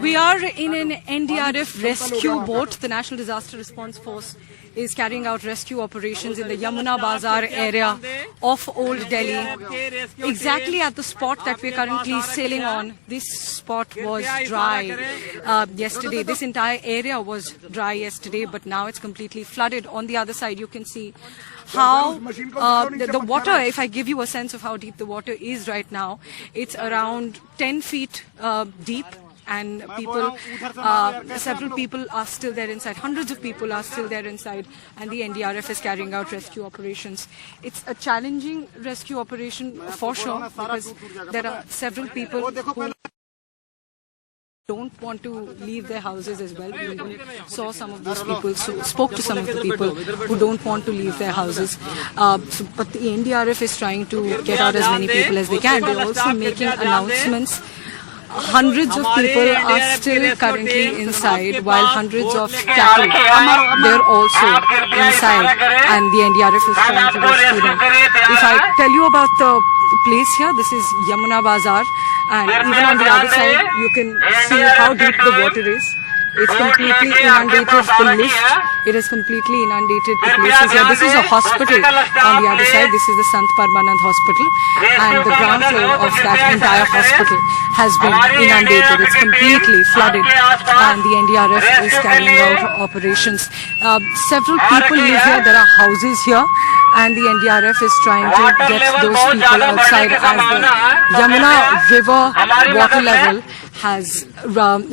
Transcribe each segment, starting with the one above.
We are in an NDRF rescue boat. The National Disaster Response Force is carrying out rescue operations in the Yamuna Bazaar area of Old Delhi. Exactly at the spot that we're currently sailing on, this spot was dry yesterday. This entire area was dry yesterday, but now it's completely flooded. On the other side, you can see how the water, if I give you a sense of how deep the water is right now, it's around 10 feet deep. And people, several people are still there inside. Hundreds of people are still there inside, and the NDRF is carrying out rescue operations. It's a challenging rescue operation for sure, because there are several people who don't want to leave their houses as well. We even saw some of those people, spoke to some of the people who don't want to leave their houses. But the NDRF is trying to get out as many people as they can. They're also making announcements. Hundreds of people are still currently inside, while hundreds of cattle, they're also inside, and the NDRF is trying to rescue them. If I tell you about the place here, this is Yamuna Bazaar, and even on the other side, you can see how deep the water is. It's completely inundated the lift. It has completely inundated the places here. This is a hospital on the other side. This is the Sant Parmanand Hospital, and the ground floor of that entire hospital has been inundated. It's completely flooded, and the NDRF is carrying out operations. Several people live here. There are houses here, and the NDRF is trying to get those people outside as the Yamuna River water level has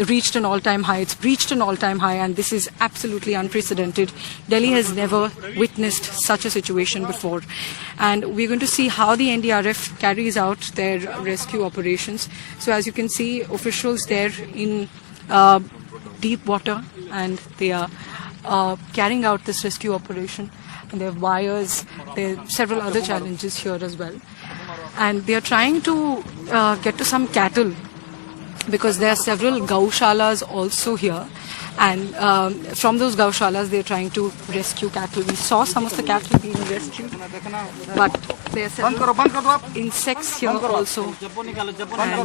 reached an all-time high. It's reached an all-time high, and this is absolutely unprecedented. Delhi has never witnessed such a situation before. And we're going to see how the NDRF carries out their rescue operations. So as you can see, officials there in deep water, and they are carrying out this rescue operation. And there are wires, there are several other challenges here as well. And they are trying to get to some cattle, because there are several gaushalas also here, and from those gaushalas they are trying to rescue cattle. We saw some of the cattle being rescued, but there are several insects here also, and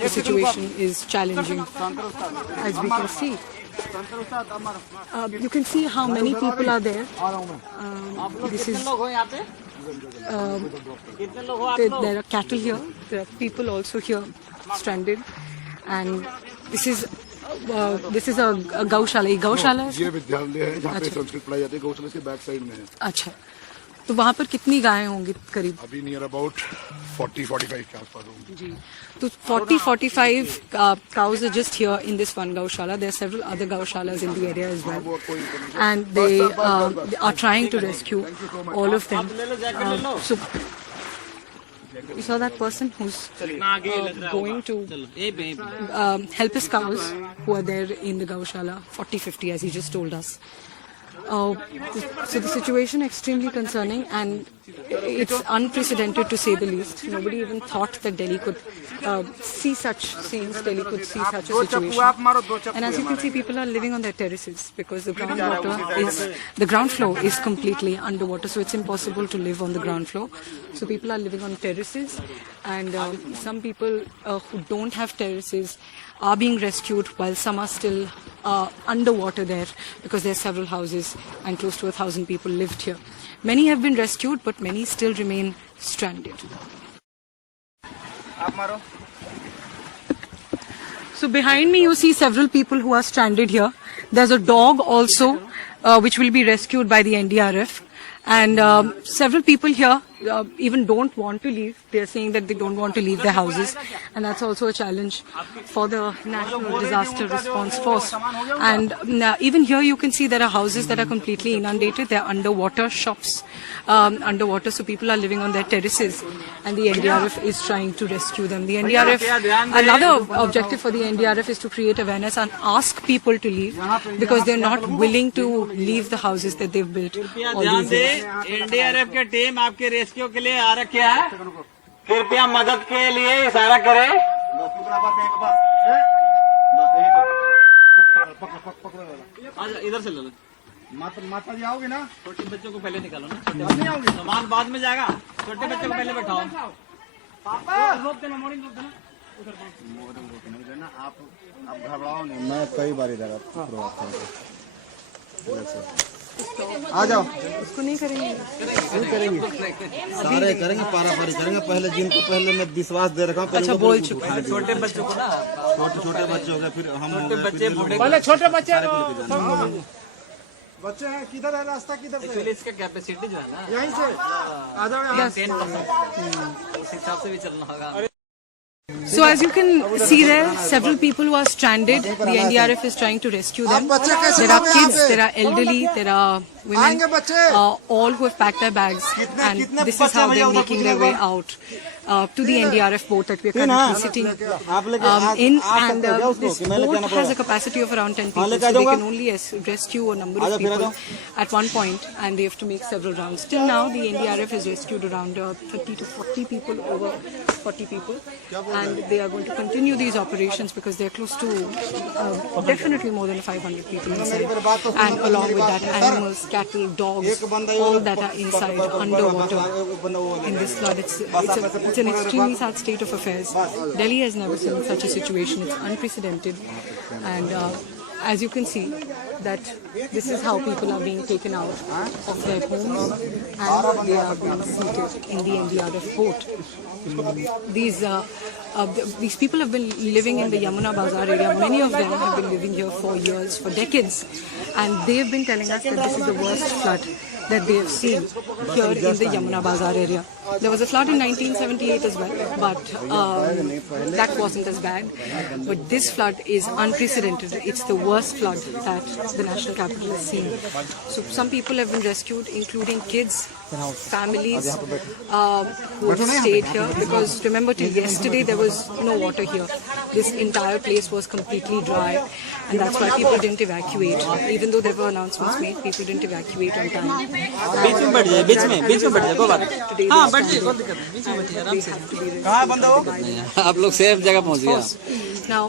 the situation is challenging, as we can see. You can see how many people are there. This is there are cattle here. There are people also here stranded, and this is a gaushala. गौशाला ये विद्यालय है जहाँ पे संस्कृत पढ़ाई जाती है. गौशाला के बैक साइड में है. अच्छा, तो वहाँ पर कितनी गायें होंगी करीब? अभी नियर अबाउट 40-45 के आसपास होंगी जी. तो 40-45 cows are just here in this one gaushala. There are several other gaushalas in the area as well, and they are trying to rescue all of them. So you saw that person who's going to help his cows who are there in the gaushala, 40-50 as he just told us. So the situation extremely concerning, and it's unprecedented to say the least. Nobody even thought that Delhi could see such scenes, Delhi could see such a situation. And as you can see, people are living on their terraces because the ground floor is completely underwater, so it's impossible to live on the ground floor. So people are living on terraces, and some people who don't have terraces are being rescued, while some are still underwater there, because there are several houses and close to 1,000 people lived here. Many have been rescued, but many still remain stranded. So behind me you see several people who are stranded here. There's a dog also which will be rescued by the NDRF. And several people here even don't want to leave. They're saying that they don't want to leave their houses, and that's also a challenge for the National Disaster Response Force. And even here you can see there are houses that are completely inundated. They're underwater, shops underwater, so people are living on their terraces, and the NDRF is trying to rescue them. The NDRF, another objective for the NDRF is to create awareness and ask people to leave, because they're not willing to leave the houses that they've built all these years. NDRF के team आपके rescue के लिए आ रखे है. कृपया मदद के लिए इशारा करें. इधर से ले लो. माता जी आओगे ना? छोटे बच्चों को पहले निकालो ना. नहीं आओगे, सामान बाद में जाएगा. छोटे बच्चों को पहले बैठाओ. पापा रोक देना, मॉर्निंग रोक देना. आप घबराओ नहीं, मैं कई बार इधर आ जाओ। उसको नहीं करेंगे, नहीं करेंगे, सारे करेंगे, पारापारी करेंगे। पहले जिनको पहले मैं विश्वास दे रखा हूँ, अच्छा बोल चुका है। छोटे बच्चों को ना, छोटे बच्चे हो गए, फिर हम हो गए, बच्चे बूढ़े पहले छोटे बच्चे बच्चे हैं। किधर है रास्ता, किधर से? इसका कैपेसिटी जो है ना यहीं से आ जाओ यहाँ। 10%, उस हिसाब से भी चलना होगा। So as you can see there, several people who are stranded. The NDRF is trying to rescue them. There are kids, there are elderly, there are women, all who have packed their bags, and this is how they are making their way out to the NDRF boat that we are currently sitting in. And this boat has a capacity of around 10 people, so they can only rescue a number of people at one point, and they have to make several rounds. Till now, the NDRF has rescued around 30 to 40 people, over 40 people, and they are going to continue these operations because they are close to definitely more than 500 people inside, and along with that, animals, cattle, dogs, all that are inside underwater in this flood. It's an extremely sad state of affairs. Delhi has never seen such a situation. It's unprecedented, and as you can see, that this is how people are being taken out of their homes, and they are being seated in the NDRF boat. These people have been living in the Yamuna Bazaar area. Many of them have been living here for years, for decades, and they've been telling us that this is the worst flood that they have seen here in the Yamuna Bazaar area. There was a flood in 1978 as well, but that wasn't as bad. But this flood is unprecedented. It's the worst flood that the national capital has seen. So some people have been rescued, including kids, families who have stayed here, because remember till yesterday there was no water here. This entire place was completely dry, and that's why people didn't evacuate. Even though there were announcements made, people didn't evacuate on time. बीच में बैठ जाए, बीच में बैठ जाए, कोई बात नहीं। हाँ बैठ जाइए, कोई दिक्कत नहीं, बीच में बैठिए आराम से। कहाँ बंद हो? आप लोग सेफ जगह पहुँच गया। Now,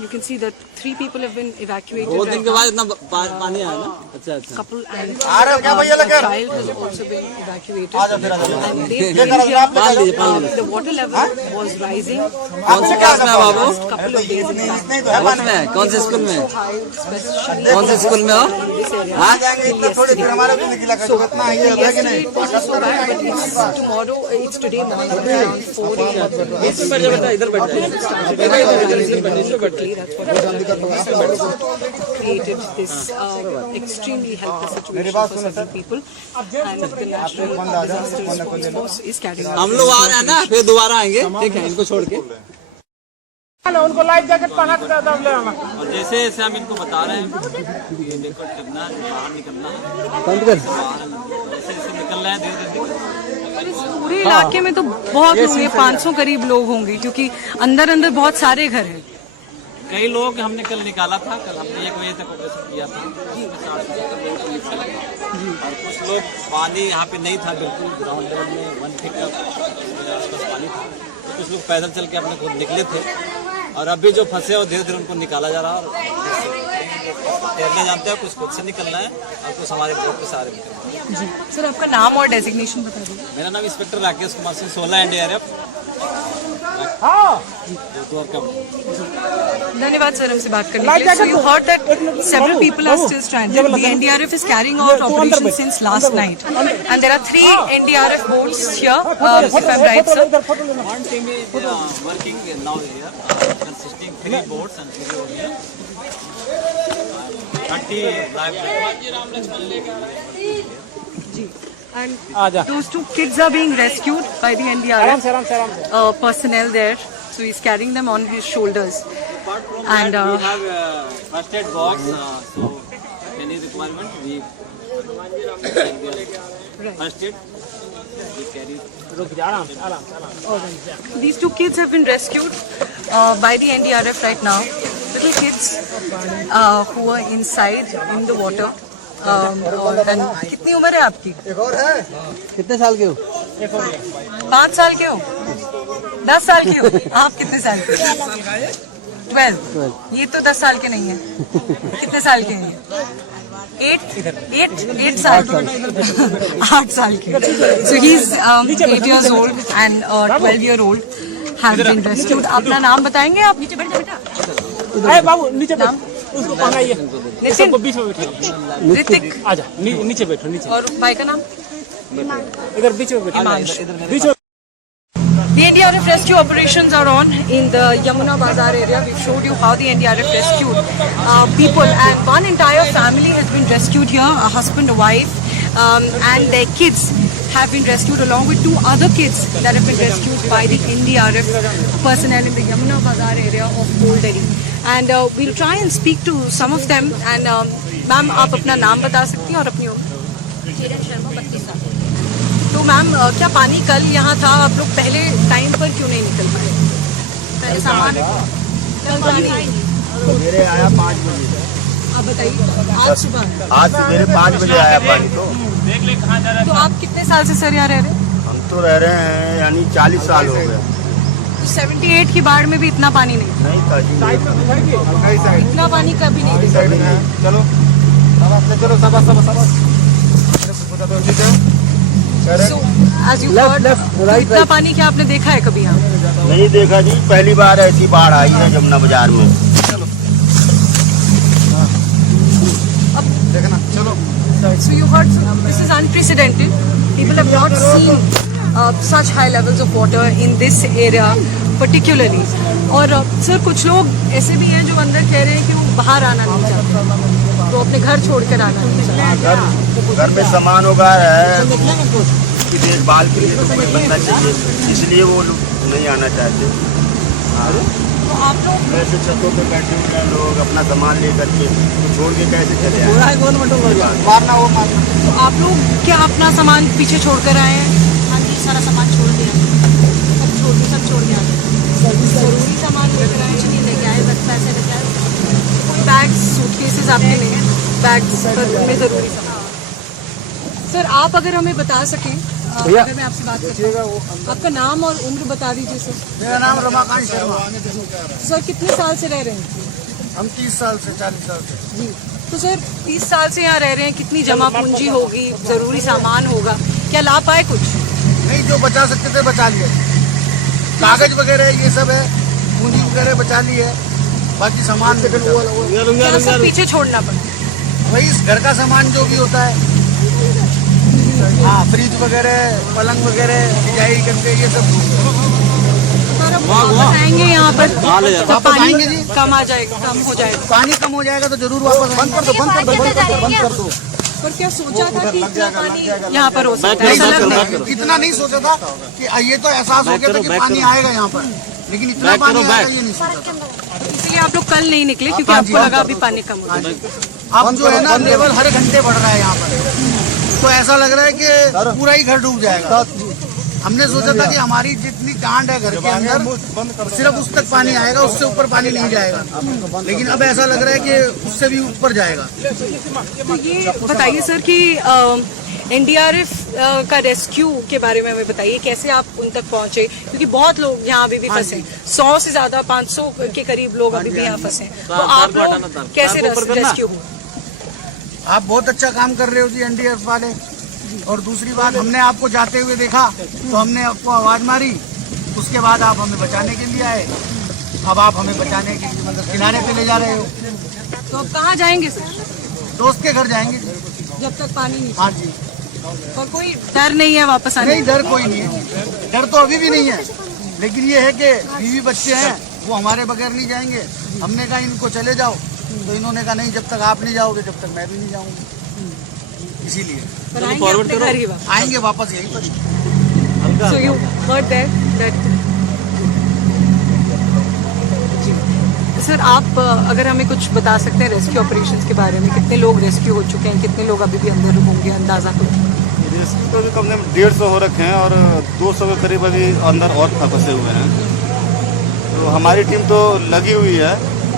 you can see that 3 people have been evacuated. 2 दिन के बाद इतना पानी आया ना। अच्छा अच्छा। Couple and child has also been evacuated. And they've been here. The water level was rising. कौन से क्लास में है बाबू? Couple of days in fact. में कौन से स्कूल में? Especially कौन से स्कूल में हो? in this area. हाँ? So yesterday it wasn't so bad, but it's tomorrow. It's today morning around 4 a.m. बीच में बैठ जाए, इधर बैठ जाइए। Quickly, that's what created this extremely helpless situation for several people, and the National Disaster Response Force is carrying out. हम लोग आ रहे हैं ना, फिर दोबारा आएंगे, ठीक है, इनको छोड़ के। उनको लाइफ जैकेट पहना के दे ले आना। और जैसे जैसे हम इनको बता रहे हैं, ये देखो करना है, बाहर निकलना है, जैसे जैसे निकल रहे हैं धीरे-धीरे। पूरे इलाके में तो बहुत होंगे, 500 करीब लोग होंगे, क्योंकि अंदर अंदर बहुत सारे घर हैं। कई लोग हमने कल निकाला था, कल हमने 1 बजे तक ऑपरेशन किया था, और कुछ लोग पानी यहाँ पे नहीं था, बिल्कुल ग्राउंड लेवल में 1 फीट का पानी था, तो कुछ लोग पैदल चल के अपने खुद निकले थे, और अभी जो फंसे हो धीरे धीरे उनको निकाला जा रहा है। और तैरना जानते हैं, कुछ खुद से निकलना है और कुछ हमारे बोट के सहारे निकलना है। जी सर, आपका नाम और डेजिग्नेशन बता दीजिए। मेरा नाम इंस्पेक्टर राकेश कुमार सिंह, 16 NDRF। धन्यवाद सर हमसे बात करने के लिए। So you heard that several people are still stranded. The NDRF is carrying out operations since last night, and there are 3 NDRF boats here. If I'm right, sir. One team is working now here, consisting 3 boats and 3 over here. 30 live. And those 2 kids are being rescued by the NDRF personnel there. So he's carrying them on his shoulders. Apart from And that, we have first aid box. So any requirement, we first aid. We carry. These 2 kids have been rescued by the NDRF right now. Little kids who are inside in the water. And कितनी उम्र है आपकी? कितने साल के हो? 5 साल के हो? 10 साल के हो? आप कितने साल के हो? 12। ये तो 10 साल के नहीं है। कितने साल के हैं? 8 साल के। 8 साल के। So he's 8 years old and 12-year-old. have been rescued. अपना नाम बताएंगे आप? नीचे बैठ बेटा. अरे बाबू नीचे बैठ, उसको पकड़ाइए, नितिन, बीच में बैठो, ऋतिक, आजा नीचे बैठो, नीचे, और भाई का नाम? इधर बीच में बैठो, बीच में. The NDRF rescue operations are on in the Yamuna Bazaar area. We've showed you how the NDRF rescued people, and one entire family has been rescued here, a husband, a wife, and their kids have been rescued along with 2 other kids that have been rescued by the NDRF personnel in the Yamuna Bazaar area of Old Delhi. And we'll try and speak to some of them. And ma'am, आप अपना नाम बता सकती हैं और अपनी उम्र? तो मैम, क्या पानी कल यहाँ था? आप लोग पहले टाइम पर क्यों नहीं निकल पाए? पहले सामान कल पानी मेरे आया 5 बजे। आप बताइए, आज सुबह? आज सवेरे 5 बजे आया पानी। तो आप कितने साल से सर यहाँ रह रहे हैं? हम तो रह रहे हैं यानी 40 साल हो गए। 78 की बाढ़ में भी इतना पानी नहीं था जी, इतना पानी कभी नहीं था। चलो So, as you heard, इतना पानी क्या आपने देखा है कभी यहाँ? नहीं देखा जी, पहली बार ऐसी बाढ़ आई है यमुना बाजार में। देखना चलो। So you heard, this is unprecedented. People have not seen such high levels of water in this area particularly. और सर, कुछ लोग ऐसे भी हैं जो अंदर कह रहे हैं कि वो बाहर आना नहीं चाहते, वो अपने घर छोड़कर आना नहीं चाहते। घर में सामान उगा है, उसकी देखभाल के लिए तो कोई बंदा चाहिए, इसलिए वो लोग नहीं आना चाहते। तो आप लोग ऐसे छतों पे बैठे हुए हैं लोग अपना सामान लेकर के, तो छोड़ के कैसे चले आए? मारना वो मारना। तो आप लोग क्या अपना सामान पीछे छोड़कर आए हैं? हाँ जी, सारा सामान छोड़ दिया, सब छोड़ दिया। जरूरी सामान लेकर आए? नहीं लेके आए, बस पैसे लेके आए। कोई बैग्स, सूटकेसेस आपके नहीं है? बैग्स में जरूरी सामान। सर, आप अगर हमें बता सकें, अगर मैं आपसे बात करूँ, आपका नाम और उम्र बता दीजिए सर। मेरा नाम रमाकांत शर्मा। सर, कितने साल से रह रहे हैं? हम 30 साल से 40 साल से। जी, तो सर 30 साल से यहाँ रह रहे हैं, कितनी जमा पूंजी होगी, जरूरी सामान होगा, क्या ला पाए कुछ? नहीं, जो बचा सकते थे बचा लिए, कागज वगैरह ये सब है, पूंजी वगैरह बचा ली है, बाकी सामान क्या सब पीछे छोड़ना पड़ा? वही घर का सामान जो भी होता है, हाँ, फ्रिज वगैरह, पलंग वगैरह, सिंचाई करके ये सब। सर, अब वापस आएंगे यहाँ पर जब वापस पानी आएंगे जी, कम आ जाएगा, कम हो जाएगा। पानी कम हो जाएगा तो जरूर वापस बंद कर दो। पर क्या सोचा था कि इतना पानी यहाँ पर हो सकता है? ऐसा लग रहा है। इतना नहीं सोचा था कि ये तो एहसास हो गया था कि पानी आएगा यहाँ पर, लेकिन इतना पानी आएगा ये नहीं सोचा था। इसलिए आप लोग कल नहीं निकले क्योंकि आपको लगा अभी पानी कम हो जाएगा। अब जो है ना, लेवल हर घंटे बढ़ रहा है यहाँ पर, तो ऐसा लग रहा है कि पूरा ही घर डूब जाएगा। हमने सोचा था कि हमारी जितनी कांड है घर के अंदर सिर्फ उस तक पानी आएगा, उससे ऊपर पानी नहीं जाएगा, लेकिन अब ऐसा लग रहा है कि उससे भी ऊपर जाएगा। तो ये बताइए सर कि NDRF का रेस्क्यू के बारे में हमें बताइए, कैसे आप उन तक पहुंचे? क्योंकि बहुत लोग यहाँ अभी भी फंसे, 100 से ज्यादा, 500 के करीब लोग अभी भी यहाँ फंसे, तो आप लोग कैसे रेस्क्यू हुए? आप बहुत अच्छा काम कर रहे हो जी NDRF वाले। और दूसरी बात, हमने आपको जाते हुए देखा तो हमने आपको आवाज मारी, उसके बाद आप हमें बचाने के लिए आए। अब आप हमें बचाने के लिए मतलब किनारे पे ले जा रहे हो। तो अब कहाँ जाएंगे सर? दोस्त के घर जाएंगे जब तक पानी नहीं। हाँ जी। और कोई डर नहीं है वापस आने? नहीं, डर कोई नहीं है, डर तो अभी भी नहीं है, लेकिन ये है कि बीवी बच्चे हैं, वो हमारे बगैर नहीं जाएंगे। हमने कहा इनको चले जाओ, तो इन्होंने कहा नहीं, जब तक आप नहीं जाओगे जब तक मैं भी नहीं जाऊंगा, इसीलिए आएंगे वापस यहीं पर। So you heard that sir, आप अगर हमें कुछ बता सकते हैं रेस्क्यू ऑपरेशंस के बारे में, कितने लोग रेस्क्यू हो चुके हैं, कितने लोग अभी भी अंदर होंगे, अंदाजा कुछ? रेस्क्यू तो अभी कम से कम 150 हो रखे हैं और 200 के करीब अभी अंदर और फंसे हुए हैं, तो हमारी टीम तो लगी हुई है।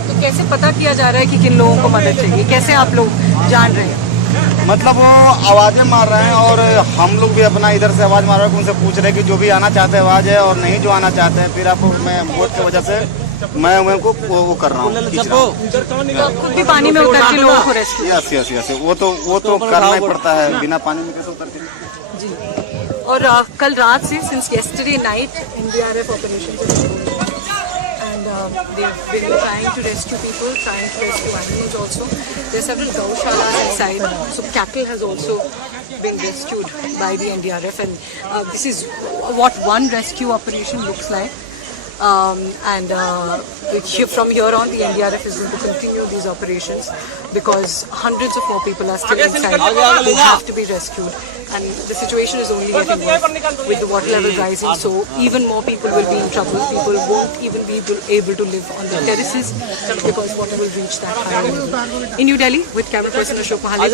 तो कैसे पता किया जा रहा है कि किन लोगों को मदद चाहिए, कैसे आप लोग जान रहे हैं? मतलब वो आवाज़ें मार रहे हैं और हम लोग भी अपना इधर से आवाज़ मार रहे हैं, उनसे पूछ रहे हैं कि जो भी आना चाहते हैं आवाज़ है, और नहीं जो आना चाहते हैं फिर आप मैं वोट की वजह से मैं उनको वो कर रहा हूँ। खुद भी पानी में उतर के लोगों को रेस्क्यू? यस, वो तो करना ही पड़ता है, बिना पानी में कैसे उतर के। जी। और कल रात से since yesterday night NDRF operations have been going on. And they've been trying to rescue people, trying to rescue animals also. There are several gaushalas inside, so cattle has also been rescued by the NDRF, and this is what one rescue operation looks like. From here on, the NDRF is going to continue these operations because hundreds of more people are still inside who have to be rescued, and the situation is only getting worse with the water level rising. So even more people will be in trouble. People won't even be able to live on the terraces because water will reach that high level. In New Delhi, with camera person Ashok Mahale.